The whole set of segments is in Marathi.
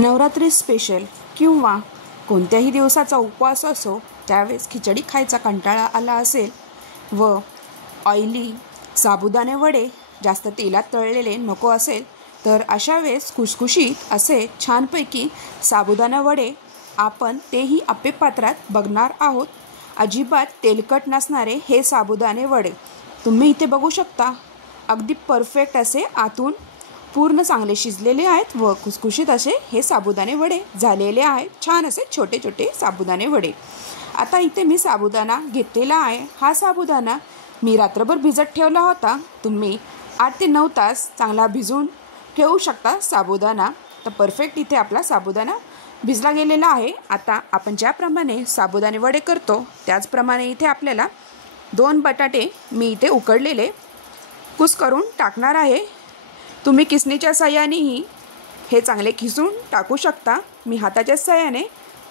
नवरात्री स्पेशल किंवा कोणत्याही दिवसाचा उपवास असो त्यावेळेस खिचडी खायचा कंटाळा आला असेल व ऑइली साबुदाणे वडे जास्त तेलात तळलेले नको असेल तर अशा वेळेस खुसखुशीत असे छानपैकी साबुदाणा वडे आपण तेही आप्पे पात्रात बघणार आहोत। अजिबात तेलकट नसणारे हे साबुदाणे वडे तुम्ही इथे बघू शकता। अगदी परफेक्ट असे आतून पूर्ण चांगले शिजलेले आहेत व खुसखुशीत असे हे साबुदाणे वडे झालेले आहेत। छान असे छोटे छोटे साबुदाणे वडे। आता इथे मी साबुदाणा घेतलेला आहे। हा साबुदाणा मी रात्रभर भिजत ठेवला होता। तुम्ही 8 ते 9 तास चांगला भिजून ठेवू शकता साबुदाणा। तर परफेक्ट इथे आपला साबुदाणा भिजला गेलेला आहे। आता आपण ज्याप्रमाणे साबुदाणे वडे करतो त्याचप्रमाणे इथे आपल्याला 2 बटाटे मी इथे उकडलेले कुस करून टाकणार आहे। तुम्ही किसणीच्या साहाय्यानेही हे चांगले खिसून टाकू शकता। मी हाताच्या साहाय्याने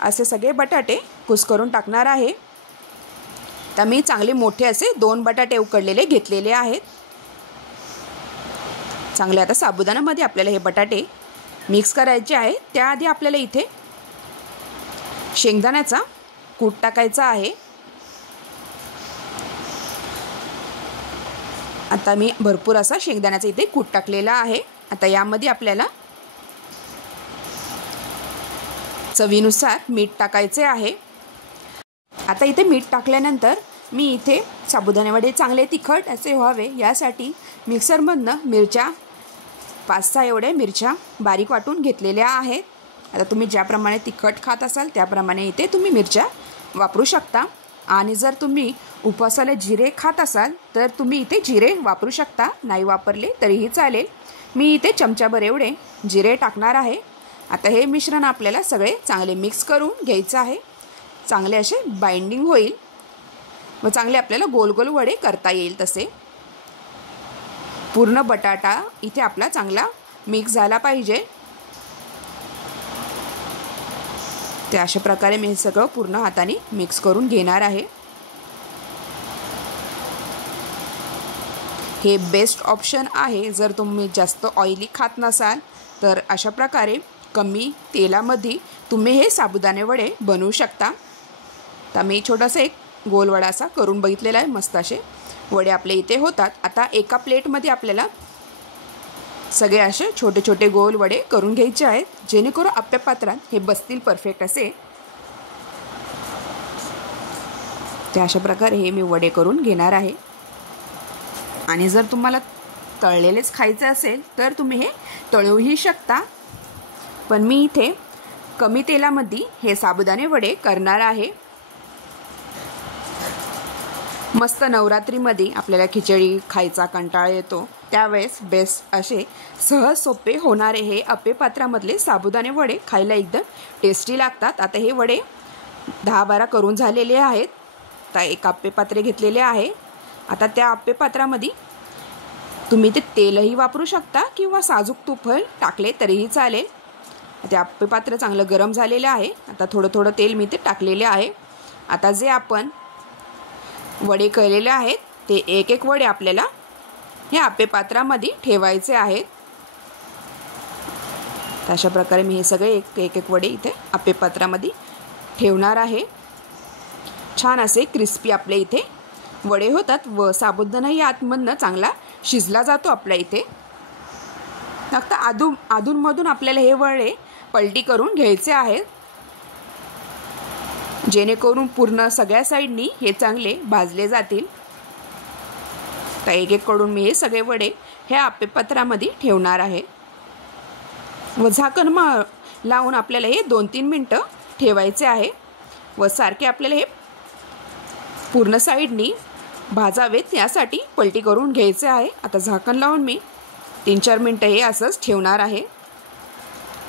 असे सगळे बटाटे कुस करून टाकणार आहे। तर मी चांगले मोठे असे 2 बटाटे उकडलेले घेतलेले आहेत। चांगले आता साबुदाण्यामध्ये आपल्याला हे बटाटे मिक्स करायचे आहे। त्याआधी आपल्याला इथे शेंगदाण्याचा कूट टाकायचा आहे। आता मी भरपूर असा शेंगदाण्याचा इथे कूट टाकलेला आहे। आता यामध्ये आपल्याला चवीनुसार मीठ टाकायचे आहे। आता इथे मीठ टाकल्यानंतर मी इथे साबुदाणे वडे चांगले तिखट असे व्हावे यासाठी मिक्सरमधनं मिरच्या 5-6 एवढे मिरच्या बारीक वाटून घेतलेल्या आहेत। आता तुम्ही ज्याप्रमाणे तिखट खात असाल त्याप्रमाणे इथे तुम्ही मिरच्या वापरू शकता। आणि जर तुम्ही उपवासाला जिरे खात असाल तर तुम्ही इथे जिरे वापरू शकता, नाही वापरले तरीही चालेल। मी इथे चमचाभर एवढे जिरे टाकणार आहे। आता हे मिश्रण आपल्याला सगळे चांगले मिक्स करून घ्यायचं आहे। चांगले असे बाइंडिंग होईल व चांगले आपल्याला गोल गोल वडे करता येईल तसे। पूर्ण बटाटा इथे आपला चांगला मिक्स झाला पाहिजे। ते अशा प्रकारे मी सगळं पूर्ण हाताने मिक्स करून घेणार आहे। हे बेस्ट ऑप्शन आहे जर तुम्ही जास्त ऑइली खात नसाल तर अशा प्रकारे कमी तेलामध्ये तुम्ही हे साबुदाणे वडे बनवू शकता। तर मी छोटासा एक गोल वडा असा करून बघितलेला आहे। मस्त असे वडे आपले इथे होतात। आता एका प्लेटमध्ये आपल्याला सगळे असे छोटे छोटे गोल वडे करून घ्यायचे आहेत जेणेकरून आप्पे पात्रात हे बसतील परफेक्ट असे। त्या अशा प्रकारे हे मी वडे करून घेणार आहे। आणि जर तुम्हाला तळलेलेच खायचे असेल तर तुम्ही हे तळूही शकता, पण मी इथे कमी तेलामध्ये हे साबुदाणे वडे करणार आहे। मस्त नवरात्रीमध्ये आपल्याला खिचडी खायचा कंटाळा येतो त्यावेळेस बेस्ट असे सहज सोपे होणारे हे आप्पे पात्रामधले साबुदाणे वडे खायला एकदम टेस्टी लागतात। आता हे वडे 10-12 करून झालेले आहेत। आता एक आप्पे पात्रे घेतलेले आहे। आता त्या आप्पे पात्रामध्ये तुम्ही ते तेलही वापरू शकता किंवा साजूक तूप टाकले तरीही चालेल। ते आप्पे पात्र चांगलं गरम झालेलं आहे। आता थोडं थोडं तेल मी ते टाकलेले आहे। आता जे आपण वडे केलेले आहेत ते एक एक वडे आपल्याला हे आप्पे पात्रामध्ये ठेवायचे आहेत। अशा प्रकारे मी हे सगळे एक एक वडे इथे आप्पे पात्रामध्ये ठेवणार आहे। छान असे क्रिस्पी आपले इथे वडे होतात व साबुदाणाही आतमधनं चांगला शिजला जातो आपल्या इथे। फक्त अधूनमधून आपल्याला हे वडे पलटी करून घ्यायचे आहेत जेणेकरून पूर्ण सगळ्या साईडनी हे चांगले भाजले जातील। तर एक एक कडून मी हे सगळे वडे हे आप्पे पात्रामध्ये ठेवणार आहे व झाकण लावून आपल्याला हे 2-3 मिनटं ठेवायचे आहे व सारखे आपल्याला हे पूर्ण साईडनी भाजावेत यासाठी पलटी करून घ्यायचे आहे। आता झाकण लावून मी 3-4 मिनटं हे असंच ठेवणार आहे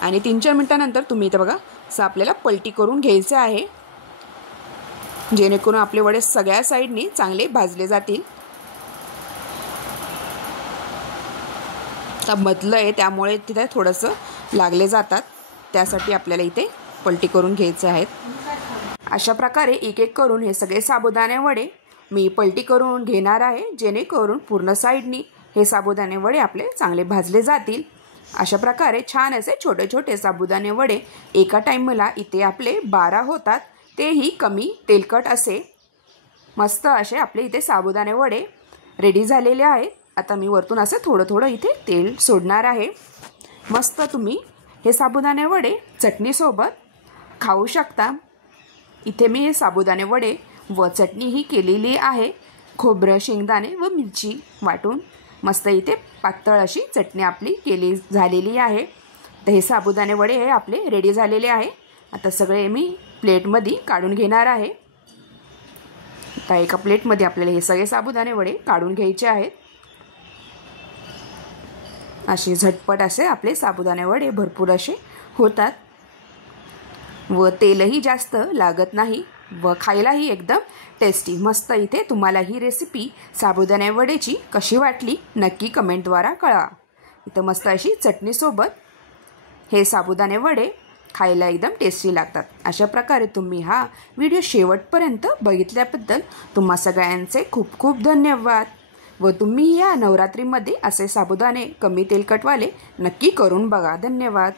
आणि 3-4 मिनटानंतर तुम्ही इथे बघा असं आपल्याला पलटी करून घ्यायचे आहे जेणेकरून आपले वडे सगळ्या साईडनी चांगले भाजले जातील। तर मधलं आहे त्यामुळे तिथे थोडंसं लागले जातात, त्यासाठी आपल्याला इथे पलटी करून घ्यायचे आहेत। अशा प्रकारे एक एक करून हे सगळे साबुदाणे वडे मी पलटी करून घेणार आहे जेणेकरून पूर्ण साईडनी हे साबुदाणे वडे आपले चांगले भाजले जातील अशा प्रकारे छान असे छोटे छोटे साबुदाणे वडे एका टाईमला इथे आपले 12 होतात, तेही कमी तेलकट असे. मस्त असे आपले इथे साबुदाणे वडे रेडी झालेले आहेत. आता मी वरतून असं थोडं थोडं इथे तेल सोडणार आहे. मस्त तुम्ही हे साबुदाणे वडे चटणीसोबत खाऊ शकता. इथे मी हे साबुदाणे वडे व चटणीही केलेली आहे. खोबरं, शेंगदाणे व मिरची वाटून मस्त इथे पातळ अशी चटणी आपली केली झालेली आहे. तर हे साबुदाणे वडे हे आपले रेडी झालेले आहे. आता सगळे मी प्लेटमध्ये काढून घेणार आहे. आता एका प्लेटमध्ये आपल्याला हे सगळे साबुदाणे वडे काढून घ्यायचे आहेत. असे झटपट असे आपले साबुदाणे वडे भरपूर असे होतात व तेलही जास्त लागत नाही व खायलाही एकदम टेस्टी. मस्त इथे तुम्हाला ही रेसिपी साबुदाणे वडेची कशी वाटली नक्की कमेंटद्वारा कळवा. इथं मस्त अशी चटणीसोबत हे साबुदाणे वडे खायला एकदम टेस्टी लागतात. अशा प्रकारे तुम्ही हा व्हिडिओ शेवटपर्यंत बघितल्याबद्दल तुम्हा सगळ्यांचे खूप खूप धन्यवाद. व तुम्ही या नवरात्रीमध्ये असे साबुदाणे कमी तेलकटवाले नक्की करून बघा. धन्यवाद.